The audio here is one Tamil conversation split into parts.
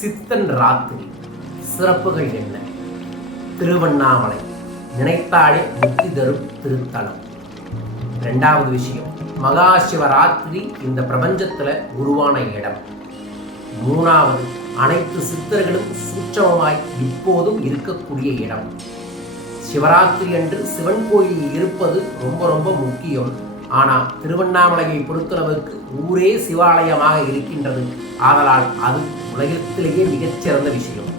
சித்தன் ராத்திரி. சிறப்புகள் என்ன? திருவண்ணாமலை. நினைத்தாலே முத்தி தரும் திருத்தலம். ரெண்டாவது விஷயம் மகா சிவராத்திரி இந்த பிரபஞ்சத்துல உருவான இடம். மூணாவது அனைத்து சித்தர்களும் சூட்சமமாய் இப்போதும் இருக்கக்கூடிய இடம். சிவராத்திரி அன்று சிவன் கோயில் இருப்பது ரொம்ப ரொம்ப முக்கியம். ஆனால் திருவண்ணாமலையை பொறுத்தளவுக்கு ஊரே சிவாலயமாக இருக்கின்றது. ஆதலால் அது உலகத்திலேயே மிகச்சிறந்த விஷயம்.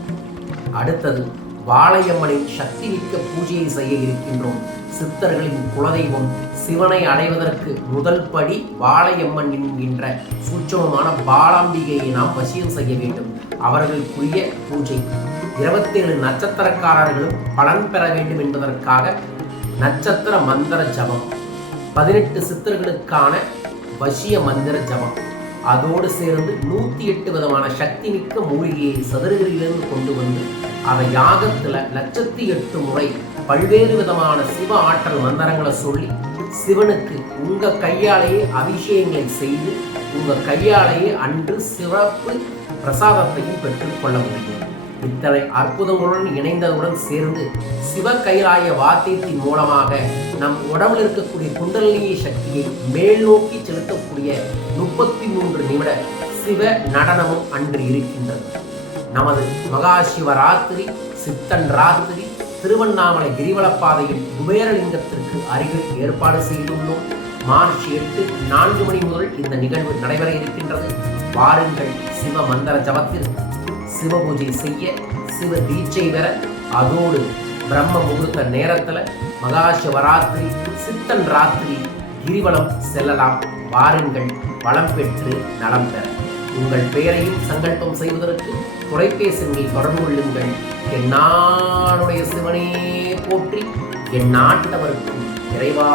அடுத்தது வாழையம்மனின் சக்தி மிக்க பூஜையை செய்ய இருக்கின்றோம். சித்தர்களின் குலதெய்வம் சிவனை அடைவதற்கு முதல் படி வாழையம்மன் என்கின்ற சூட்சமமான பாலாம்பிகையை நாம் வசியம் செய்ய வேண்டும். அவர்களுக்குரிய பூஜை. இருபத்தேழு நட்சத்திரக்காரர்களும் பலன் பெற வேண்டும் என்பதற்காக நட்சத்திர மந்திர ஜபம். பதினெட்டு சித்தர்களுக்கான வசிய மந்திர ஜபம். அதோடு சேர்ந்து நூற்றி எட்டு விதமான சக்தி மிக்க மூலிகையை சதுரகிரியிலிருந்து கொண்டு வந்து அதை யாகத்தில் லட்சத்தி எட்டு முறை பல்வேறு விதமான சிவ ஆற்றல் மந்திரங்களை சொல்லி சிவனுக்கு உங்கள் கையாலேயே அபிஷேகங்களை செய்து உங்கள் கையாலேயே அன்று சிறப்பு பிரசாதத்தையும் பெற்றுக்கொள்ள முடியும். இத்தனை அற்புதங்களுடன் இணைந்ததுடன் சேர்ந்து சிவ கைலாய வாத்தியத்தின் மூலமாக நம் உடம்பில் இருக்கக்கூடிய குண்டலினி சக்தியை மேல் நோக்கி செலுத்தக்கூடிய முப்பத்தி மூன்று நிமிட சிவ நடனமும் அன்று இருக்கின்றது. நமது மகா சிவராத்திரி சித்தன் ராத்திரி திருவண்ணாமலை கிரிவலப்பாதையில் குபேரலிங்கத்திற்கு அருகில் ஏற்பாடு செய்துள்ளோம். மார்ச் எட்டு நான்கு மணி முதல் இந்த நிகழ்வு நடைபெற இருக்கின்றது. வாருங்கள் சிவ மந்திர ஜபத்திற்கு சிவ பூஜை செய்ய சிவ தீட்சை பெற அதோடு பிரம்ம முகூர்த்த நேரத்துல மகா சிவராத்திரி சித்தன் ராத்திரி கிரிவலம் செல்லலாம். வாருங்கள் வளம் பெற்று நலம் பெற. உங்கள் பெயரையும் சங்கல்பம் செய்வதற்கு தொலைபேசியை தொடர்பு கொள்ளுங்கள். என் சிவனே போற்றி என் நாட்டவருக்கும் இறைவா